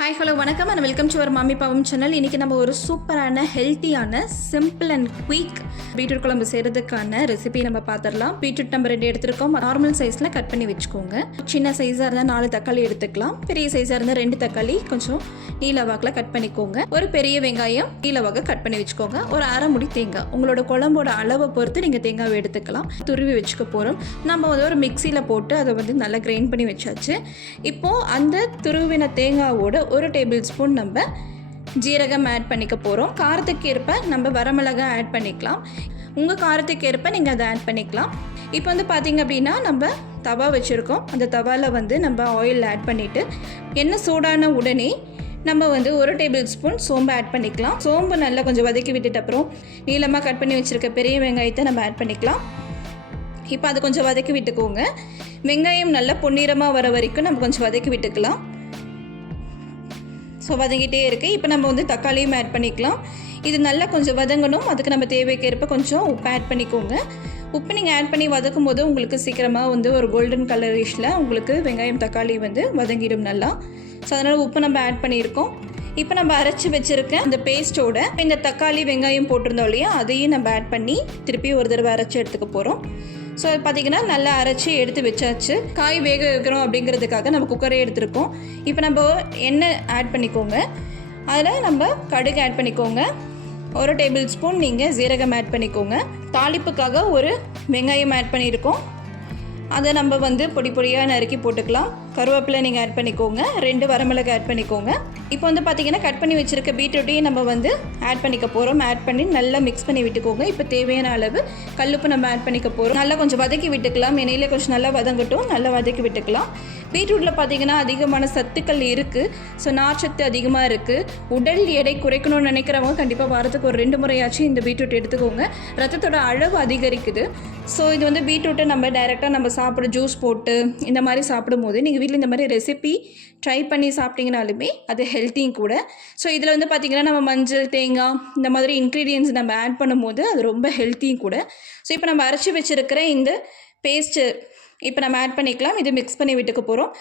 Hi hello வணக்கம் and welcome to our mummy பவம் channel. இன்றைக்கி நம்ம ஒரு சூப்பரான ஹெல்த்தியான சிம்பிள் அண்ட் குயிக் பீட்ரூட் குழம்பு செய்கிறதுக்கான ரெசிபி நம்ம பார்த்துடலாம். பீட்ரூட் நம்ம 2 எடுத்துருக்கோம். நார்மல் சைஸில் கட் பண்ணி வச்சுக்கோங்க. சின்ன சைஸாக இருந்தால் 4 தக்காளி எடுத்துக்கலாம். பெரிய சைஸாக இருந்தால் 2 தக்காளி கொஞ்சம் நீல வாக்கில் கட் பண்ணிக்கோங்க. ஒரு பெரிய வெங்காயம் நீல வாக்க கட் பண்ணி வச்சுக்கோங்க. ஒரு அரை முடி தேங்காய், உங்களோட குழம்போட அளவை பொறுத்து நீங்கள் தேங்காவை எடுத்துக்கலாம். துருவி வச்சுக்க போகிறோம். நம்ம ஒரு மிக்சியில் போட்டு அதை நல்லா கிரைண்ட் பண்ணி வச்சாச்சு. இப்போது அந்த துருவின தேங்காவோட ஒரு டேபிள் ஸ்பூன் நம்ம ஜீரகம் ஆட் பண்ணிக்க போகிறோம். காரத்துக்கு ஏற்ப நம்ம வரமிளகாய் ஆட் பண்ணிக்கலாம். உங்கள் காரத்துக்கு ஏற்ப நீங்கள் அதை ஆட் பண்ணிக்கலாம். இப்போ பார்த்திங்க அப்படின்னா நம்ம தவா வச்சுருக்கோம். அந்த தவாவில் நம்ம ஆயில் ஆட் பண்ணிவிட்டு எண்ணெய் சூடான உடனே நம்ம ஒரு டேபிள் ஸ்பூன் சோம்பு ஆட் பண்ணிக்கலாம். சோம்பு நல்லா கொஞ்சம் வதக்கி விட்டுட்டு அப்புறம் நீளமாக கட் பண்ணி வச்சுருக்க பெரிய வெங்காயத்தை நம்ம ஆட் பண்ணிக்கலாம். இப்போ அதை கொஞ்சம் வதக்கி விட்டுக்கோங்க. வெங்காயம் நல்லா பொன்னிறமாக வர வரைக்கும் நம்ம கொஞ்சம் வதக்கி விட்டுக்கலாம். ஸோ வதங்கிட்டே இருக்குது. இப்போ நம்ம தக்காளியும் ஆட் பண்ணிக்கலாம். இது நல்லா கொஞ்சம் வதங்கணும். அதுக்கு நம்ம தேவைக்கேற்ப கொஞ்சம் உப்பு ஆட் பண்ணிக்கோங்க. உப்பு நீங்கள் ஆட் பண்ணி வதக்கும் போது உங்களுக்கு சீக்கிரமாக ஒரு கோல்டன் கலரிஷில் உங்களுக்கு வெங்காயம் தக்காளி வதங்கிடும் நல்லா. ஸோ அதனால் உப்பு நம்ம ஆட் பண்ணியிருக்கோம். இப்போ நம்ம அரைச்சி வச்சுருக்க அந்த பேஸ்ட்டோட இந்த தக்காளி வெங்காயம் போட்டிருந்தோம் இல்லையா, அதையும் நம்ம ஆட் பண்ணி திருப்பி ஒரு தடவை அரைச்சி எடுத்துக்க போகிறோம். ஸோ அது பார்த்திங்கன்னா நல்லா அரைச்சி எடுத்து வச்சாச்சு. காய் வேக வைக்கிறோம் அப்படிங்கிறதுக்காக நம்ம குக்கரே எடுத்துருக்கோம். இப்போ நம்ம எண்ணெய் ஆட் பண்ணிக்கோங்க. அதில் நம்ம கடுகு ஆட் பண்ணிக்கோங்க. ஒரு டேபிள் ஸ்பூன் நீங்கள் ஜீரகம் ஆட் பண்ணிக்கோங்க. தாளிப்புக்காக ஒரு வெங்காயம் ஆட் பண்ணியிருக்கோம். அதை நம்ம பொடி பொடியாக நறுக்கி போட்டுக்கலாம். கருவேப்பிலை நீங்கள் ஆட் பண்ணிக்கோங்க. 2 வரமிளகாய் ஆட் பண்ணிக்கோங்க. இப்போ பார்த்திங்கன்னா கட் பண்ணி வச்சுருக்க பீட்ரூட்டையும் நம்ம ஆட் பண்ணிக்க போகிறோம். ஆட் பண்ணி நல்லா மிக்ஸ் பண்ணி விட்டுக்கோங்க. இப்போ தேவையான அளவு கல்லுப்பு நம்ம ஆட் பண்ணிக்க போகிறோம். நல்லா கொஞ்சம் வதக்கி விட்டுக்கலாம். எண்ணெயில் கொஞ்சம் நல்லா வதங்கட்டும். நல்லா வதக்கி விட்டுக்கலாம். பீட்ரூட்டில் பார்த்திங்கன்னா அதிகமான சத்துக்கள் இருக்குது. ஸோ நார்ச்சத்து அதிகமாக இருக்குது. உடல் எடை குறைக்கணும்னு நினைக்கிறவங்க கண்டிப்பாக வாரத்துக்கு ஒரு 2 முறையாச்சும் இந்த பீட்ரூட் எடுத்துக்கோங்க. ரத்தத்தோட அளவு அதிகரிக்குது. ஸோ இது பீட்ரூட்டை நம்ம டைரெக்டாக நம்ம சாப்பிட ஜூஸ் போட்டு இந்த மாதிரி சாப்பிடும் போது நீங்கள் வீட்டில் இந்த மாதிரி ரெசிபி ட்ரை பண்ணி சாப்பிட்டீங்கனாலுமே அது ஹெல்த்தியும் கூட. ஸோ இதில் பார்த்திங்கன்னா நம்ம மஞ்சள், தேங்காய் இந்த மாதிரி இன்க்ரீடியன்ஸ் நம்ம ஆட் பண்ணும்போது அது ரொம்ப ஹெல்த்தியும் கூட. ஸோ இப்போ நம்ம அரைச்சி வச்சுருக்கிற இந்த பேஸ்ட்டு இப்போ நம்ம ஆட் பண்ணிக்கலாம். இது மிக்ஸ் பண்ணி விட்டுக்க போகிறோம்.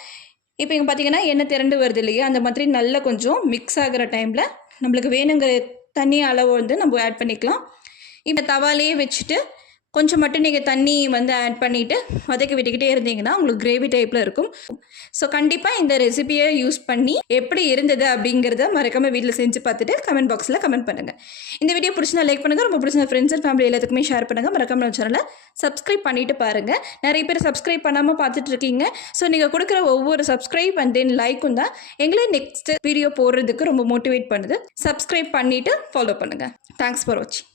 இப்போ இங்கே பார்த்திங்கன்னா எண்ணெய் திரண்டு வருது இல்லையா, அந்த மாதிரி நல்லா கொஞ்சம் மிக்ஸ் ஆகிற டைமில் நம்மளுக்கு வேணுங்கிற தண்ணி அளவு நம்ம ஆட் பண்ணிக்கலாம். இப்போ தவாலையே வச்சுட்டு கொஞ்சம் மட்டும் நீங்கள் தண்ணி ஆட் பண்ணிவிட்டு வதக்கி விட்டுக்கிட்டே இருந்தீங்கன்னா உங்களுக்கு கிரேவி டைப்பில் இருக்கும். ஸோ கண்டிப்பாக இந்த ரெசிபியை யூஸ் பண்ணி எப்படி இருந்தது அப்படிங்கிறத மறக்காமல் வீட்டில் செஞ்சு பார்த்துட்டு கமெண்ட் பாக்ஸில் கமெண்ட் பண்ணுங்கள். இந்த வீடியோ பிடிச்சினா லைக் பண்ணுங்கள். ரொம்ப பிடிச்ச ஃப்ரெண்ட்ஸ் அண்ட் ஃபேமிலி எல்லாத்துக்குமே ஷேர் பண்ணுங்கள். மறக்காமல் சேனலை சப்ஸ்கிரைப் பண்ணிவிட்டு பாருங்கள். நிறைய பேர் சப்ஸ்கிரைப் பண்ணாமல் பார்த்துட்ருக்கீங்க. ஸோ நீங்கள் கொடுக்குற ஒவ்வொரு சப்ஸ்கிரைப் அண்ட் தென் லைக்கும் தான் எங்களை நெக்ஸ்ட் வீடியோ போடுறதுக்கு ரொம்ப மோட்டிவேட் பண்ணுது. சப்ஸ்கிரைப் பண்ணிவிட்டு ஃபாலோ பண்ணுங்கள். தேங்க்ஸ் ஃபார் வாட்சிங்.